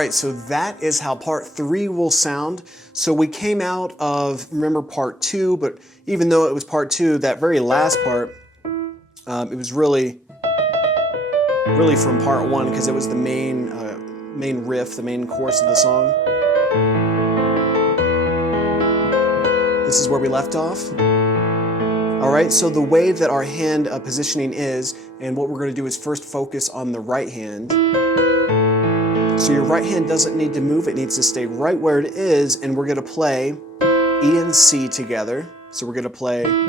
right, so that is how part 3 will sound. So we came out of, remember, part 2, but even though it was part 2, that very last part, it was really from part 1 because it was the main riff, the main chorus of the song. This is where we left off. All right, so the way that our hand positioning is, and what we're going to do is first focus on the right hand. So your right hand doesn't need to move, it needs to stay right where it is, and we're going to play E and C together. So we're going to play E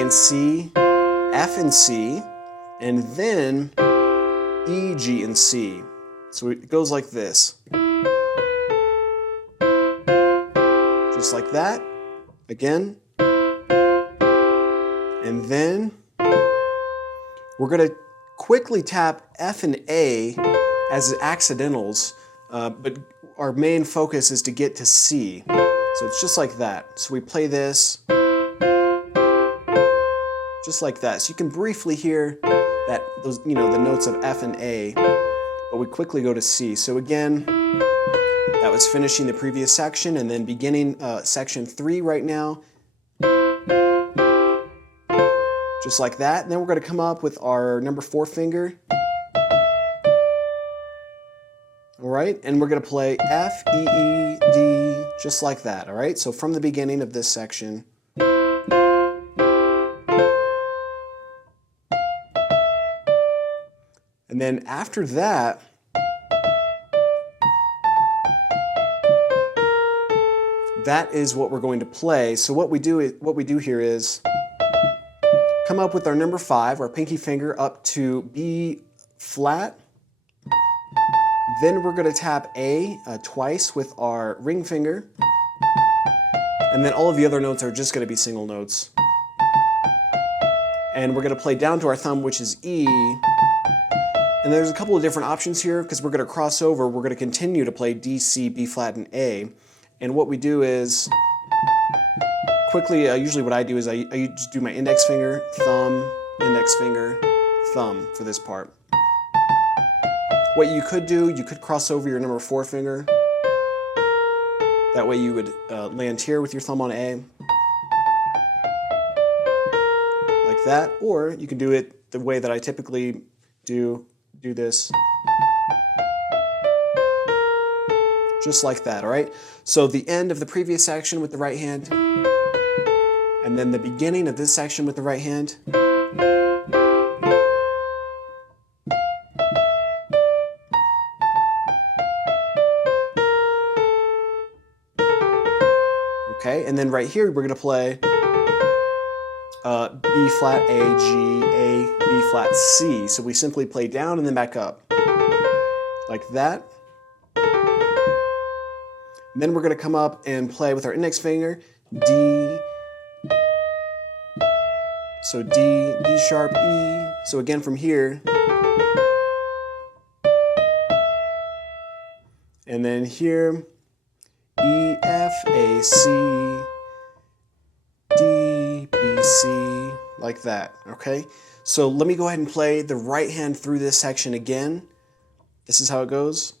and C, F and C, and then E, G, and C. So it goes like this. Just like that. Again. And then we're going to quickly tap F and A as accidentals, but our main focus is to get to C. So it's just like that. So we play this just like that. So you can briefly hear that those, the notes of F and A, but we quickly go to C. So again, that was finishing the previous section, and then beginning section 3 right now. Just like that. And then we're going to come up with our number 4 finger. All right, and we're going to play F, E, E, D, just like that. All right, so from the beginning of this section. And then after that, that is what we're going to play. So what we do here is come up with our number 5, our pinky finger up to B flat. Then we're going to tap A twice with our ring finger. And then all of the other notes are just going to be single notes. And we're going to play down to our thumb, which is E. And there's a couple of different options here because we're going to cross over. We're going to continue to play D, C, B flat, and A. And what we do is quickly, usually what I do is I just do my index finger, thumb, thumb for this part. What you could do, you could cross over your number 4 finger. That way you would land here with your thumb on A. Like that. Or you can do it the way that I typically do this. Just like that, all right? So the end of the previous section with the right hand, and then the beginning of this section with the right hand. Okay, and then right here we're going to play B flat, A, G, A, B flat, C. So we simply play down and then back up. Like that. And then we're going to come up and play with our index finger, D. So D, D sharp, E. So again from here. And then here, E, F, A, C, D, B, C, like that, okay? So let me go ahead and play the right hand through this section again. This is how it goes.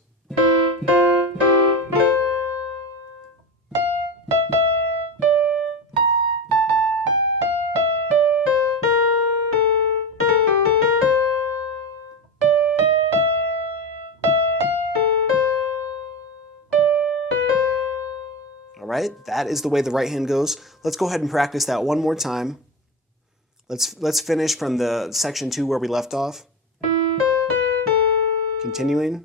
Right? That is the way the right hand goes. Let's go ahead and practice that one more time. Let's finish from the section 2 where we left off. Continuing.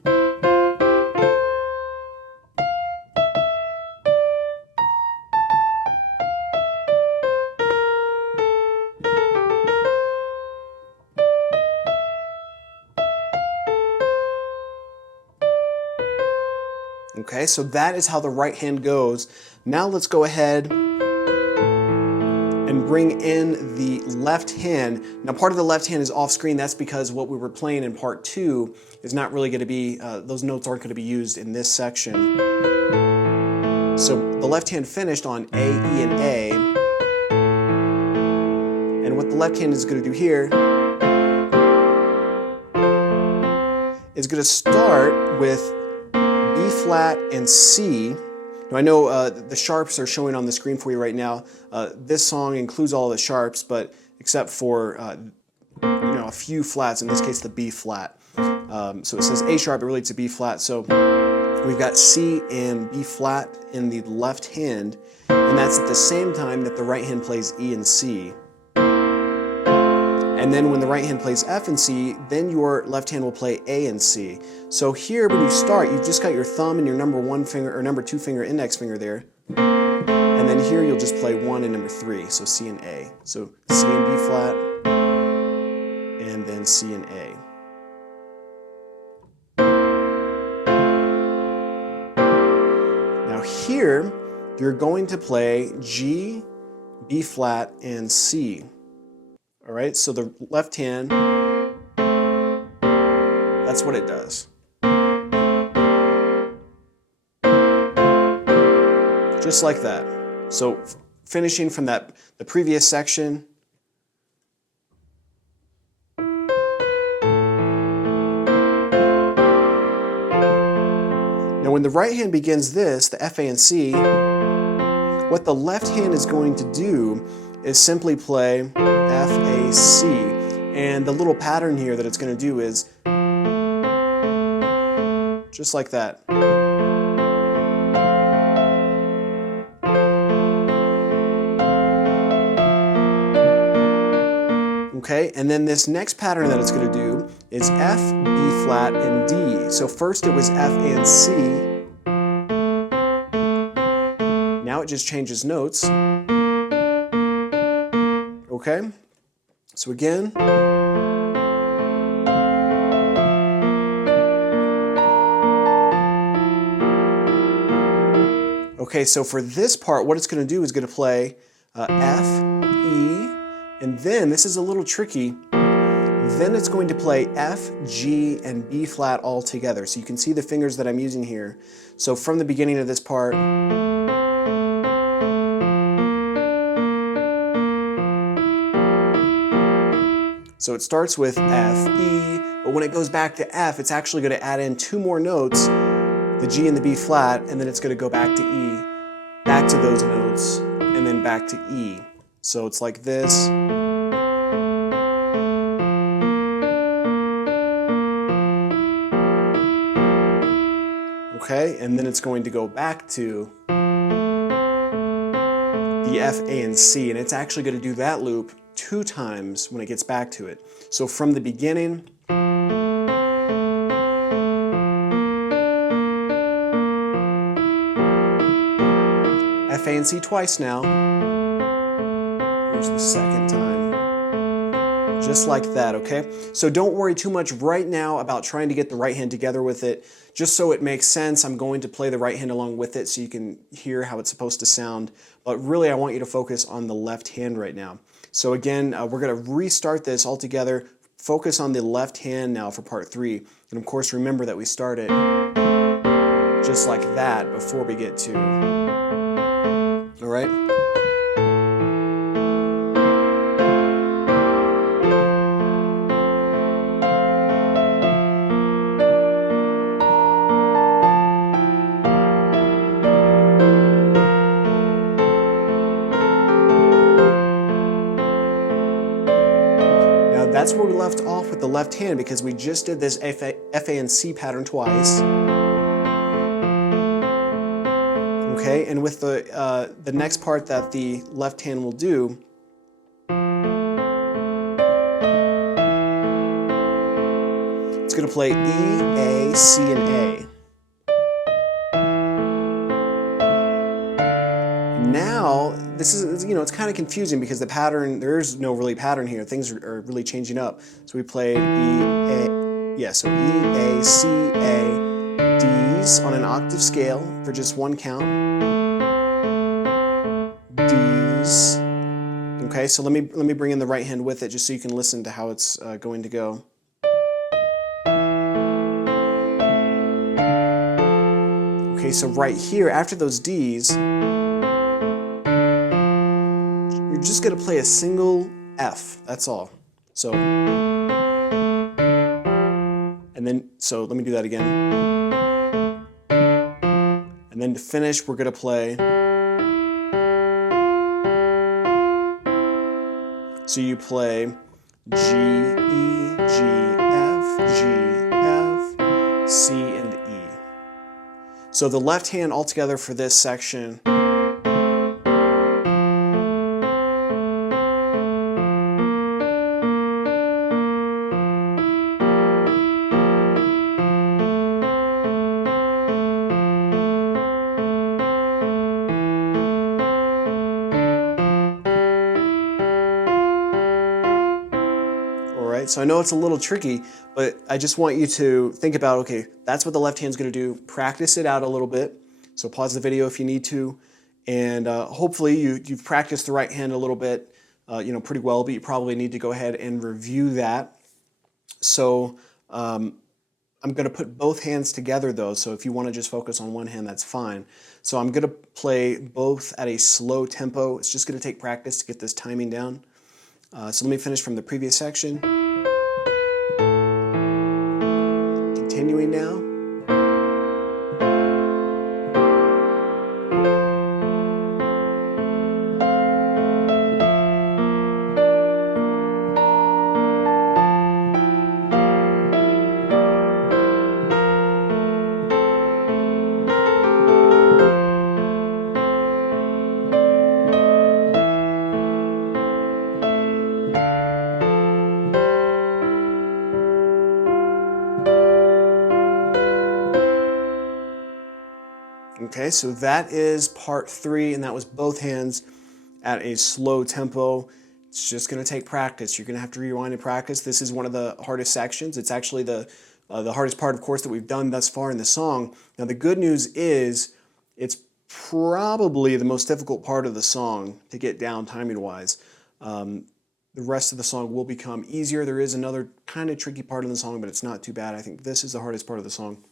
Okay, so that is how the right hand goes. Now let's go ahead and bring in the left hand. Now part of the left hand is off screen. That's because what we were playing in part 2 is not really going to be, those notes aren't going to be used in this section. So the left hand finished on A, E, and A. And what the left hand is going to do here is going to start with B flat and C. Now I know the sharps are showing on the screen for you right now. This song includes all the sharps, but except for a few flats, in this case the B flat. So it says A sharp, it relates to B flat. So we've got C and B flat in the left hand, and that's at the same time that the right hand plays E and C. And then when the right hand plays F and C, then your left hand will play A and C. So here when you start, you've just got your thumb and your number 1 finger or number 2 finger, index finger there. And then here you'll just play 1 and number 3, so C and A. So C and B flat, and then C and A. Now here, you're going to play G, B flat, and C. All right, so the left hand, that's what it does. Just like that. So finishing from the previous section. Now when the right hand begins this, the F, A, and C, what the left hand is going to do is simply play F, A, C. And the little pattern here that it's going to do is just like that. Okay, and then this next pattern that it's going to do is F, B flat, and D. So first it was F and C. Now it just changes notes. Okay, so again. Okay, so for this part, what it's going to do is going to play F, E, and then, this is a little tricky, then it's going to play F, G, and B flat all together. So you can see the fingers that I'm using here. So from the beginning of this part, so it starts with F, E, but when it goes back to F, it's actually going to add in 2 more notes, the G and the B flat, and then it's going to go back to E, back to those notes, and then back to E. So it's like this. Okay, and then it's going to go back to the F, A, and C, and it's actually going to do that loop 2 times when it gets back to it. So from the beginning, F, A, and C twice now. Here's the second time. Just like that, okay? So don't worry too much right now about trying to get the right hand together with it. Just so it makes sense, I'm going to play the right hand along with it so you can hear how it's supposed to sound. But really, I want you to focus on the left hand right now. So again, we're going to restart this all together. Focus on the left hand now for part 3. And of course, remember that we started just like that before we get to, all right? That's where we left off with the left hand because we just did this F, A, and C pattern twice. Okay, and with the next part that the left hand will do, it's going to play E, A, C, and A. Now, this is, it's kind of confusing because the pattern, there's no really pattern here. Things are really changing up. So we played E, A, so E, A, C, A, D's on an octave scale for just 1 count. D's. Okay, so let me bring in the right hand with it just so you can listen to how it's going to go. Okay, so right here, after those D's, you're just going to play a single F, that's all. So, and And then, so let me do that again. And then to finish, we're going to play. So you play G, E, G, F, G, F, C, and E. So the left hand altogether for this section. So I know it's a little tricky, but I just want you to think about, okay, that's what the left hand's going to do. Practice it out a little bit. So pause the video if you need to, and hopefully you've practiced the right hand a little bit, pretty well, but you probably need to go ahead and review that. So I'm going to put both hands together though, so if you want to just focus on one hand, that's fine. So I'm going to play both at a slow tempo. It's just going to take practice to get this timing down. So let me finish from the previous section. Continuing now. Okay, so that is part 3, and that was both hands at a slow tempo. It's just going to take practice. You're going to have to rewind and practice. This is one of the hardest sections. It's actually the hardest part, of course, that we've done thus far in the song. Now, the good news is it's probably the most difficult part of the song to get down timing-wise. The rest of the song will become easier. There is another kind of tricky part of the song, but it's not too bad. I think this is the hardest part of the song.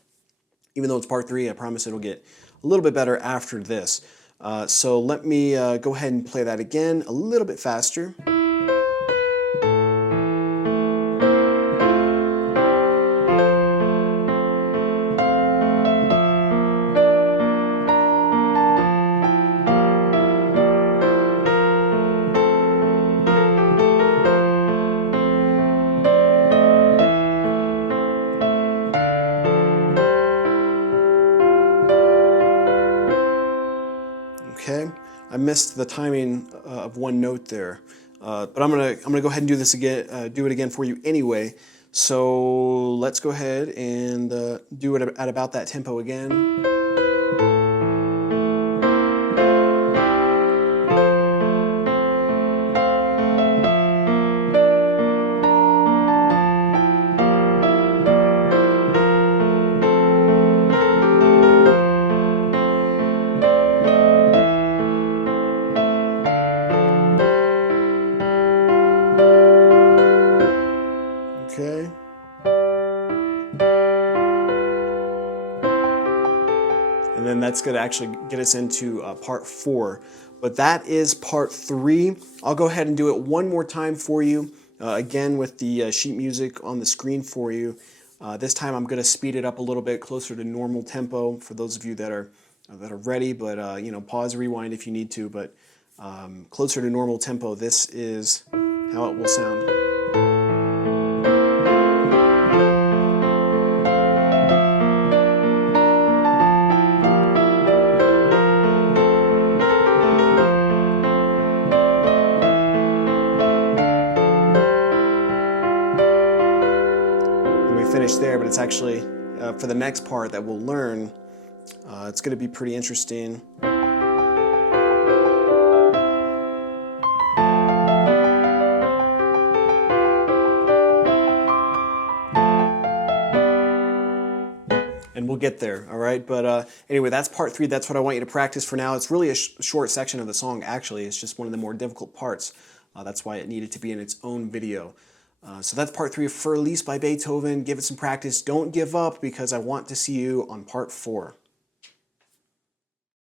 Even though it's part 3, I promise it'll get a little bit better after this. So let me go ahead and play that again a little bit faster. Okay, I missed the timing of one note there, but I'm gonna go ahead and do this again. Do it again for you anyway. So let's go ahead and do it at about that tempo again. Okay. And then that's going to actually get us into part 4. But that is part 3. I'll go ahead and do it one more time for you, again with the sheet music on the screen for you. This time I'm going to speed it up a little bit closer to normal tempo for those of you that are ready, but pause, rewind if you need to, but closer to normal tempo. This is how it will sound. Finish there, but it's actually for the next part that we'll learn, it's going to be pretty interesting. And we'll get there, all right? But anyway, that's part 3. That's what I want you to practice for now. It's really a short section of the song, actually. It's just one of the more difficult parts. That's why it needed to be in its own video. So that's part 3 of Für Elise by Beethoven. Give it some practice. Don't give up, because I want to see you on part 4.